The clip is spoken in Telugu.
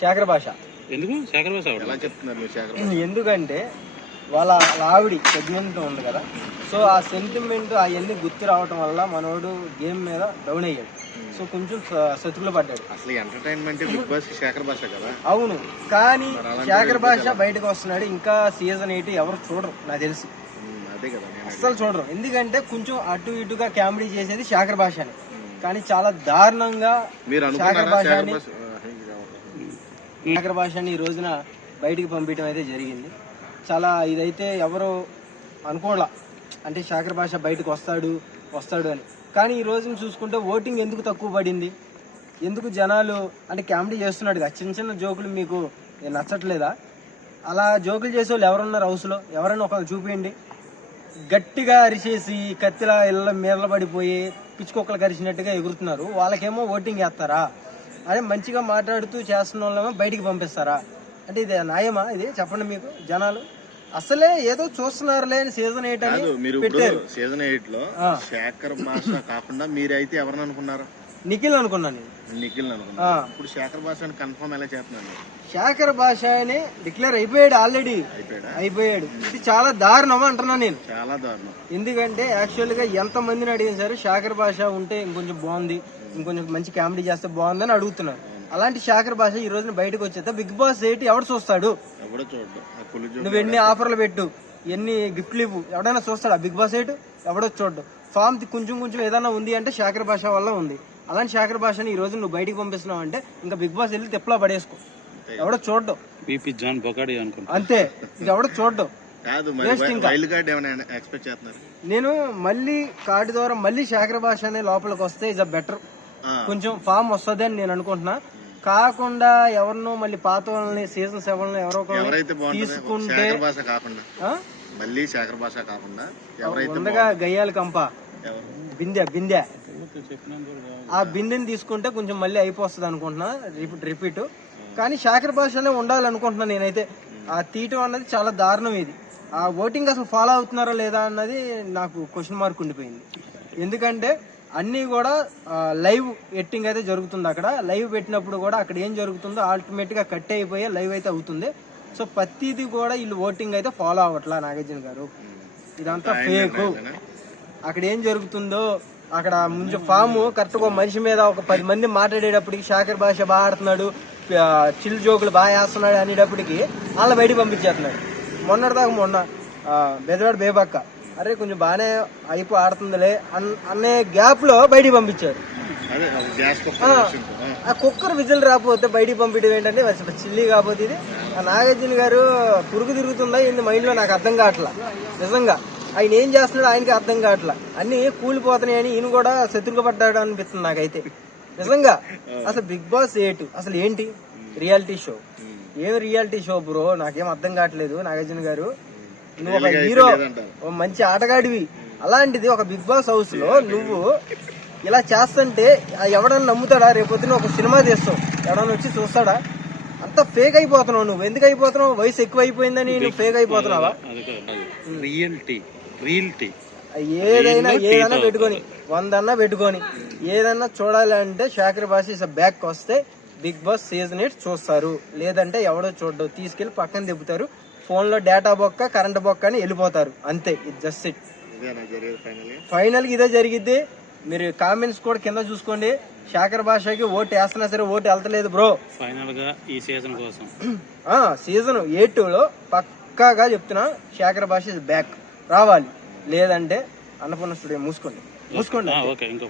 శేఖర భాష. ఎందుకు? శేఖర్ ఎలా అవడం చెప్తున్నారు మీరు శేఖర్ ఎందుకంటే వాళ్ళ ఆవిడ సెగ్మెంట్ ఉంది కదా. సో ఆ సెంటిమెంట్ అవన్నీ గుర్తు రావటం వల్ల మనోడు గేమ్ మీద డౌన్ అయ్యాడు. సో కొంచెం స- సతుకులు పడ్డాడు. అసలు ఎంటర్టైన్మెంట్ బిగ్ బాస్ శేఖర్ భాష కదా? అవును. కానీ శేఖర్ భాష బయటకు వస్తున్నాడు. ఇంకా సీజన్ ఎయిట్ ఎవరు చూడరు నాకు తెలిసి. ఉమ్, అదే కదా నేను అస్సలు చూడరు. ఎందుకంటే కొంచెం అటు ఇటుగా కామెడీ చేసేది శేఖర్ భాషని. కానీ చాలా దారుణంగా శేఖర్ భాషని ఈ రోజున బయటికి పంపించడం అయితే జరిగింది. చాలా ఇదైతే ఎవరు అనుకోలా అంటే శేఖర్ భాష బయటకు వస్తాడు వస్తాడు అని. కానీ ఈ రోజున చూసుకుంటే ఓటింగ్ ఎందుకు తక్కువ పడింది? ఎందుకు జనాలు అంటే కామెడీ చేస్తున్నాడు కదా చిన్న చిన్న జోకులు మీకు నచ్చట్లేదా? అలా జోకులు చేసే వాళ్ళు ఎవరున్నారు హౌస్లో? ఎవరైనా ఒకళ్ళు చూపించండి. గట్టిగా అరిచేసి కత్తిలా ఇళ్ళ మీదల పడిపోయి పిచ్చుకొక్కలు కరిచినట్టుగా ఎగురుతున్నారు. వాళ్ళకేమో ఓటింగ్ వేస్తారా? అదే మంచిగా మాట్లాడుతూ చేస్తున్న వాళ్ళేమో బయటికి పంపిస్తారా? అంటే ఇది న్యాయమా ఇది? చెప్పండి మీకు జనాలు. అసలే ఏదో చూస్తున్నారులే అని సీజన్ ఎయిట్ అని మీరు పెట్టారు. సీజన్ ఎయిట్లో. శేఖర్ భాష కాకుండా మీరైతే ఎవరిని అనుకున్నారు? నిఖిల్ అనుకున్నాను నేను. నిఖిల్ ఇప్పుడు శేఖర్ భాష అని కన్ఫర్మ్ ఎలా చేస్తున్నాను శేఖర్ భాష అని డిక్లేర్ అయిపోయాడు ఆల్రెడీ అయిపోయాడా? ఇది చాలా దారుణం అంటున్నాను నేను. చాలా దారుణం. ఎందుకంటే యాక్చువల్గా ఎంత మందిని అడిగిన సరే శేఖర్ భాష ఉంటే ఇంకొంచెం బాగుంది ఇంకొంచెం మంచి కామెడీ చేస్తే బాగుందని అడుగుతున్నారు. అలాంటి శేఖర్ భాష ఈ రోజున బయటకు వచ్చేస్తే బిగ్ బాస్ ఎయిట్ ఎవడు చూస్తాడు? నువ్వు ఎన్ని ఆఫర్లు పెట్టు? ఎన్ని గిఫ్ట్లు ఇవ్వు? ఎవడైనా చూస్తాడా? బిగ్ బాస్ ఎయిట్ ఎవడో చూడ్డు. ఫామ్ కొంచెం కొంచెం ఏదైనా ఉంది అంటే శేఖర్ భాష వల్ల ఉంది. అలాంటి శేఖర్ భాషని ఈ రోజు నువ్వు బయటికి పంపిస్తున్నావు అంటే ఇంకా బిగ్ బాస్ వెళ్ళి తెప్పలా పడేసుకో. ఎవడో చూడ్డు. బీపీ జాన్ బొకాడి అనుకుంటా. అంతే. ఇంక ఎవడో చూడ్డు. కాదు మరి Waste ఇంకా. వైల్డ్ కార్డ్ ఏమైనా ఎక్స్పెక్ట్ చేస్తున్నారు? నేను మళ్ళీ కార్డు ద్వారా మళ్ళీ శేఖర్ భాష అనే లోపలికి వస్తే ఇస్ అ బెటర్ కొంచెం ఫామ్ వస్తుంది అని నేను అనుకుంటున్నా. కాకుండా ఎవరినో మళ్ళీ పాత వాళ్ళని సీజన్ సెవెన్లో ఎవరో తీసుకుంటే? మళ్ళీ శేఖర్ భాష కాకుండా ఎవరైతే గయ్యాలి కంప? బిందె బిందె. ఆ బిందెని తీసుకుంటే కొంచెం మళ్ళీ అయిపోతుంది అనుకుంటున్నా. Repeat repeat. కానీ శాఖర భాషనే ఉండాలనుకుంటున్నా నేనైతే. ఆ తీయటం అన్నది చాలా దారుణం ఇది. ఆ ఓటింగ్ అసలు ఫాలో అవుతున్నారా లేదా అన్నది నాకు క్వశ్చన్ మార్క్ ఉండిపోయింది. ఎందుకంటే అన్నీ కూడా లైవ్ ఎట్టింగ్ అయితే జరుగుతుంది అక్కడ. లైవ్ పెట్టినప్పుడు కూడా అక్కడ ఏం జరుగుతుందో ఆల్టిమేట్గా కట్ అయిపోయి లైవ్ అయితే అవుతుంది. సో ప్రతిదీ కూడా వీళ్ళు ఓటింగ్ అయితే ఫాలో అవ్వట్లా నాగార్జున గారు. ఇదంతా ఫేక్. అక్కడ ఏం జరుగుతుందో అక్కడ ముందు ఫామ్ కరెక్ట్ ఒక మనిషి మీద ఒక పది మంది మాట్లాడేటప్పటికి శాఖర్ భాష బాగా ఆడుతున్నాడు చిల్ జోకులు బాగా వేస్తున్నాడు అనేటప్పటికి వాళ్ళ బయటికి పంపించేస్తున్నాడు. మొన్నటిదాకా మొన్న బెదవాడు బేబక్క అరే కొంచెం బాగానే అయిపో ఆడుతుందిలే అన్- అనే గ్యాప్లో బయటికి పంపించారు. ఆ. కుక్కర్ విజిల్ రాకపోతే బయటికి పంపించడం ఏంటంటే చిల్లి కాకపోతే ఇది. ఆ నాగార్జున గారు పురుగు తిరుగుతుందా ఇంది మైండ్లో నాకు అర్థం కావట్లా. నిజంగా. ఆయన ఏం చేస్తున్నాడు ఆయనకి అర్థం కావట్లా. అన్ని కూలిపోతున్నాయని ఈయన కూడా శత్రుగా పడ్డాడు అనిపిస్తుంది నాకైతే. నిజంగా. అసలు బిగ్ బాస్ ఎయిట్ అసలు ఏంటి? Reality show. ఏం రియాలిటీ షో బ్రో? నాకేం అర్థం కావట్లేదు నాగార్జున గారు. నువ్వు ఒక హీరో. ఓ మంచి ఆటగాడివి. అలాంటిది ఒక బిగ్ బాస్ హౌస్లో నువ్వు ఇలా చేస్తుంటే ఎవడన్నా నమ్ముతాడా? రేపొద్దున ఒక సినిమా తీస్తావు. ఎవడన్నా వచ్చి చూస్తాడా? అంత ఫేక్ అయిపోతున్నావు నువ్వు. ఎందుకు అయిపోతున్నావు వయసు ఎక్కువ అయిపోయిందని నువ్వు ఫేక్ అయిపోతున్నావా? రియల్టీ. రియల్టీ ఏదైనా ఏదైనా పెట్టుకొని వందన్నా పెట్టుకొని ఏదన్నా చూడాలి అంటే శాఖర్ భాష ఇస్ బ్యాక్ వస్తే బిగ్ బాస్ సీజన్ ఎయిట్ చూస్తారు. లేదంటే ఎవడో చూడడు తీసుకెళ్ళి పక్కన తిప్పుతారు. ఫోన్లో డేటా బొక్క కరెంట్ బొక్క అని వెళ్ళిపోతారు. అంతే ఇది జస్ట్ ఇట్. ఇదేనా జరిగేది ఫైనల్ ఫైనల్గా ఇదే జరిగిద్ది. మీరు కామెంట్స్ కూడా కింద చూసుకోండి. శాఖర్ భాషకి ఓటు వేస్తున్నా సరే ఓటు వెళ్తలేదు బ్రో. ఫైనల్గా ఈ సీజన్ కోసం. సీజన్ ఎయిట్లో పక్కాగా చెప్తున్నా శాఖర్ భాష బ్యాక్. రావాలి. లేదంటే అన్నపూర్ణ స్టూడియో మూసుకోండి. మూసుకోండి ఓకే ఇంకో